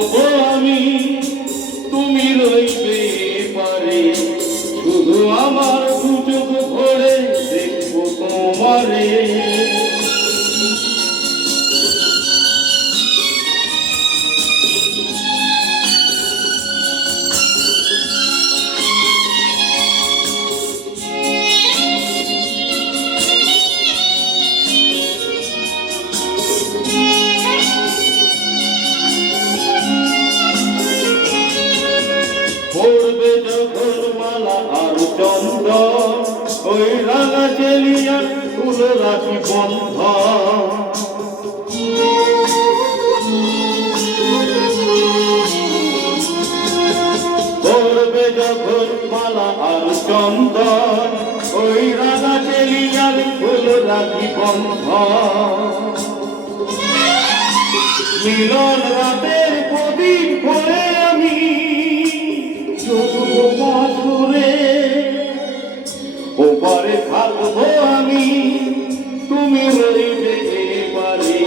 থাকবো আমি, তুমি রইবে পারে, শুধু আমার দু চোখ ভরে দেখবো তোমারে। পড়বে যখন মালা আর চন্দন, ওই রাঙা চেলিয়ার ফুল রাখি বন্ধ। পড়বে যখন মালা আর চন্দন, ওই রাঙা চেলিয়ার ফুল রাখি বন্ধ। মিলন রাতের প্রদীপ ভরে আমি সুরে, ওপারে থাকবো আমি, তুমি রইবে এপারে,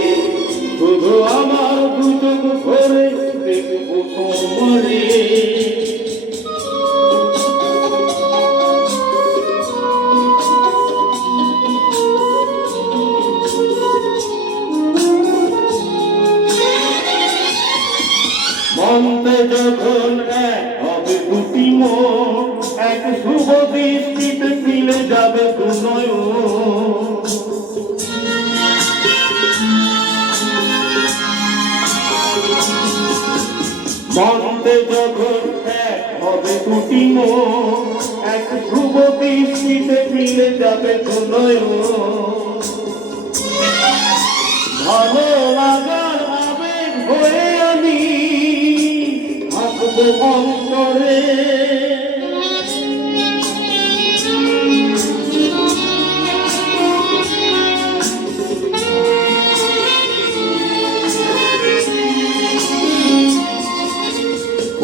শুধু আমার দু চোখ ভরে দেখবো তোমারে। মন্তে যখন এক হবে দুটি মন, এক শুভ দৃষ্টিতে মিলে যাবে দু নয়ন। মন্তে যখন এক হবে দুটি মন, এক শুভ দৃষ্টিতে মিলে যাবে দু নয়ন। ভালো লাগার আবেগ হয়ে আমি থাকবো অন্তরে,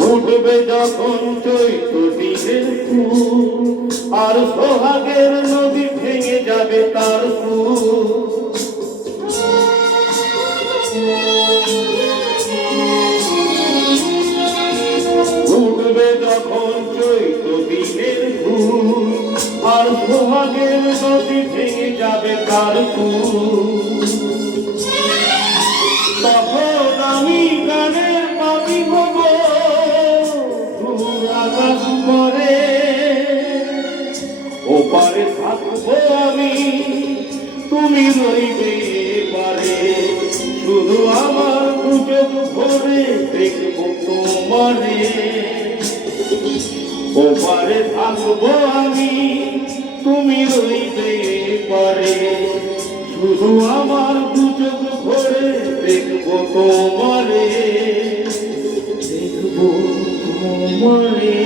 উঠবে যখন চৈত্র দিনের ফুল, আর সোহাগের নদী ভেঙে যাবে তার ফুল। উঠবে যখন চৈত্র দিনের ফুল, আর সোহাগের নদী ভেঙে যাবে তার ফুল। তখন আমি গানের পাখি হব দূর আকাশ করে, ওপারে থাকবো আমি, তুমি রইবে পারে, শুধু আমার দু চোখ ভরে দেখবো তোমারে। ওপারে থাকবো আমি, তুমি রইবে পারে, শুধু আমার দু চোখ ভরে দেখবো তোমারে, দেখবো তোমারে।